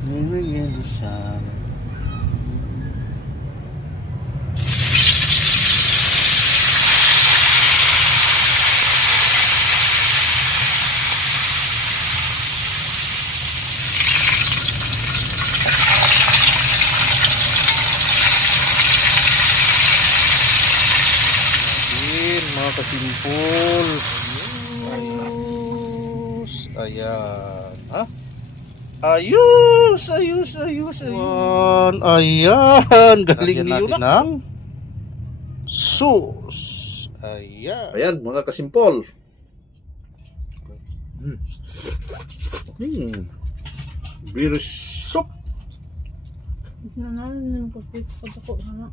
Nilagyan siya. Mga kasimpol. Ayos. Ayan. Ha? Ayos. Ayan. Ayan. Galing niyo na. Ng sauce. Ayan. Ayan mga kasimpol. Beer soup. Hindi na namin yung kapit. Pagkako na.